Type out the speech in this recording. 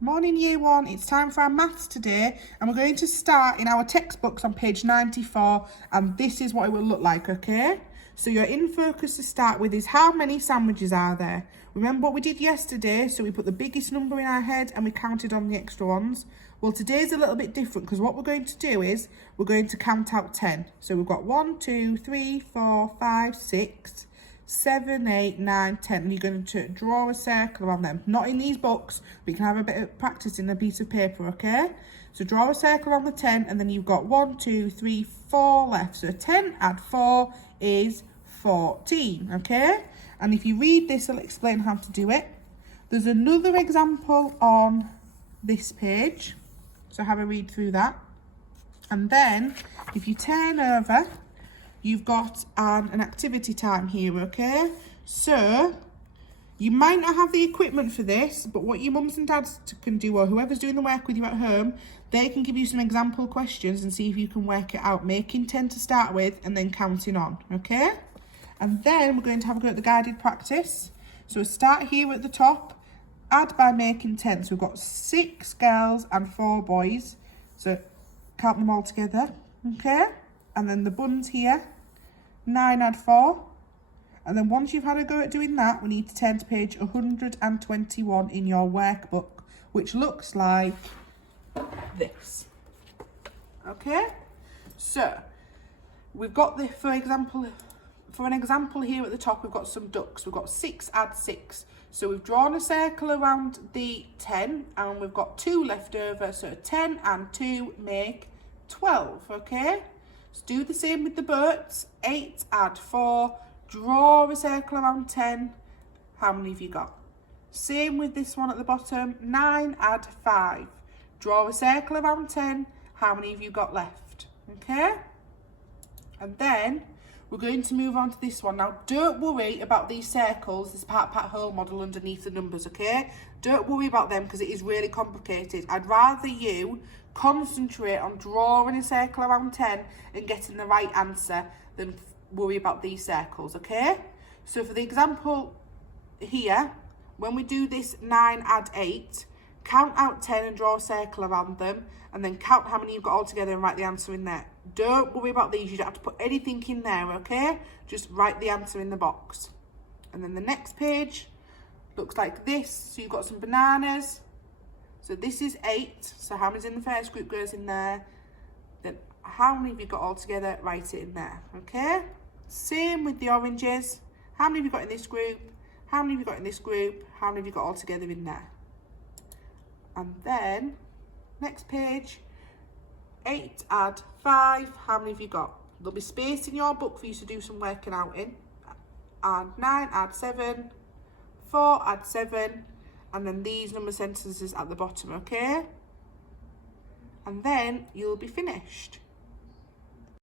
Morning Year 1, it's time for our maths today and we're going to start in our textbooks on page 94 and this is what it will look like, okay? So your in focus to start with is how many sandwiches are there? Remember what we did yesterday? So we put the biggest number in our head and we counted on the extra ones. Well, today's a little bit different because what we're going to do is we're going to count out 10. So we've got 1, 2, 3, 4, 5, 6, 7, 8, 9, 10, and you're going to draw a circle around them. Not in these books, but you can have a bit of practice in a piece of paper, okay? So draw a circle around the 10, and then you've got 1, 2, 3, 4 left. So 10 add 4 is 14, okay? And if you read this, I'll explain how to do it. There's another example on this page, so have a read through that. And then, if you turn over, you've got an activity time here, okay? So, you might not have the equipment for this, but what your mums and dads can do, or whoever's doing the work with you at home, they can give you some example questions and see if you can work it out, making 10 to start with and then counting on, okay? And then we're going to have a go at the guided practice. So start here at the top, add by making 10. So we've got 6 girls and 4 boys. So count them all together, okay? And then the buns here, 9 add 4. And then once you've had a go at doing that, we need to turn to page 121 in your workbook, which looks like this. Okay? So, we've got the, for an example here at the top, we've got some ducks. We've got 6 add 6. So we've drawn a circle around the 10 and we've got 2 left over. So 10 and 2 make 12, okay? So do the same with the birds. 8 add 4, draw a circle around 10. How many have you got? Same with this one at the bottom. 9 add 5, draw a circle around 10. How many have you got left? Okay? And then we're going to move on to this one. Now, don't worry about these circles, this part whole model underneath the numbers, okay? Don't worry about them because it is really complicated. I'd rather you concentrate on drawing a circle around 10 and getting the right answer than worry about these circles, okay? So for the example here, when we do this 9 add 8, count out 10 and draw a circle around them, and then count how many you've got all together and write the answer in there. Don't worry about these, you don't have to put anything in there, okay? Just write the answer in the box. And then the next page looks like this. So you've got some bananas. So this is 8. So how many's in the first group goes in there. Then how many have you got all together? Write it in there, okay? Same with the oranges. How many have you got in this group? How many have you got in this group? How many have you got all together in there? And then, next page, 8 add 5, how many have you got? There'll be space in your book for you to do some working out in. And 9 add 7, 4 add 7, and then these number sentences at the bottom, okay? And then you'll be finished.